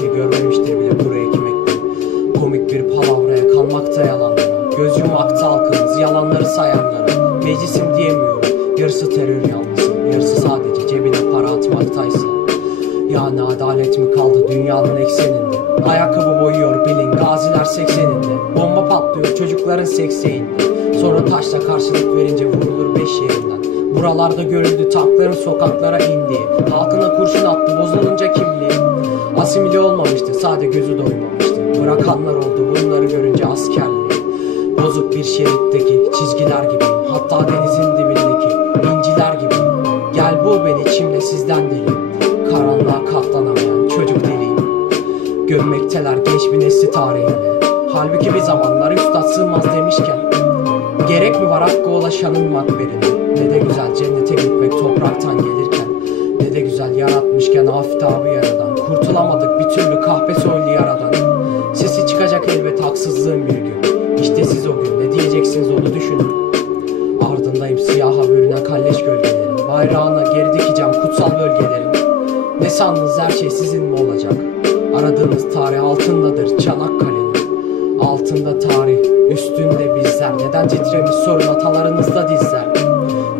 Hayatı görmemiştir bile kuru ekmekte. Komik bir palavraya kalmakta yalanlara. Göz yumakta halkımız yalanları sayanlara. Meclisim diyemiyorum, yarısı terör yanlısı, yarısı sadece cebine para atmaktaysa. Yani adalet mi kaldı dünyanın ekseninde? Ayakkabı boyuyor bilin gaziler 80'inde. Bomba patlıyor çocukların 80'inde. Sonra taşla karşılık verince vurulur 5 yerinden. Buralarda görüldü tankların sokaklara indiği. Halkına kurşun attı bozulunca kimliği. Asimile olmamıştı sadece gözü doymamıştı. Bırakanlar oldu bunları görünce askerliği. Bozuk bir şeritteki çizgiler gibiyim. Hatta denizin dibindeki inciler gibiyim. Gel bu ben içimde sizden deliyim. Karanlığa katlanamayan çocuk deliyim. Gömmekteler genç bir nesli tarihine. Halbuki bir zamanlar üstad sığmaz demişken. Gerek mi var hakkı ulaşanın makberine? Ne de güzel cennete gitmek topraktan gelirken. Ne de güzel yaratmışken afitabı yaradan. Kurtulamadık bir türlü kahpe soylu yaradan. Sesi çıkacak elbet haksızlığın bir gün. İşte siz o gün ne diyeceksiniz onu düşünün. Ardındayım siyaha bürünen kalleş gölgelerin. Bayrağına geri dikeceğim kutsal bölgelerin. Ne sandınız her şey sizin mi olacak? Aradığınız tarih altındadır Çanakkale'nin. Altında tarih, üstünde bizler. Neden titremiş sorun atalarınızda dizler.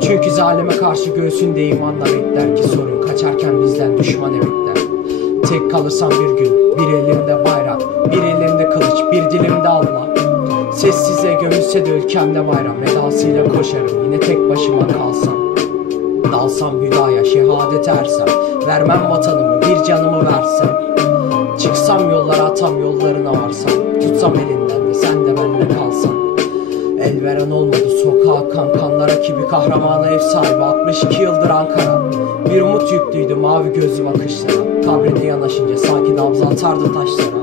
Çünkü zalime karşı göğsünde imanla bekler ki sorun. Kaçarken bizden düşman emekler. Tek kalırsam bir gün, bir elimde bayrak, bir elimde kılıç, bir dilimde Allah. Sessize gömülse de ülkemde bayram, vedasıyla koşarım yine tek başıma kalsam. Dalsam hüdaya şehadete ersem, vermem vatanımı bir canımı versem. Çıksam yollara atam yollarına varsam, tutsam elinden de sen de benimle kalsan. El veren olmadı sokağa akan kanlara ki bir kahramana ev sahibi 62 yıldır Ankara. Bir umut yüklüydü mavi gözlü bakışlara. Kabrine yanaşınca sanki nabzı atardı taşlara.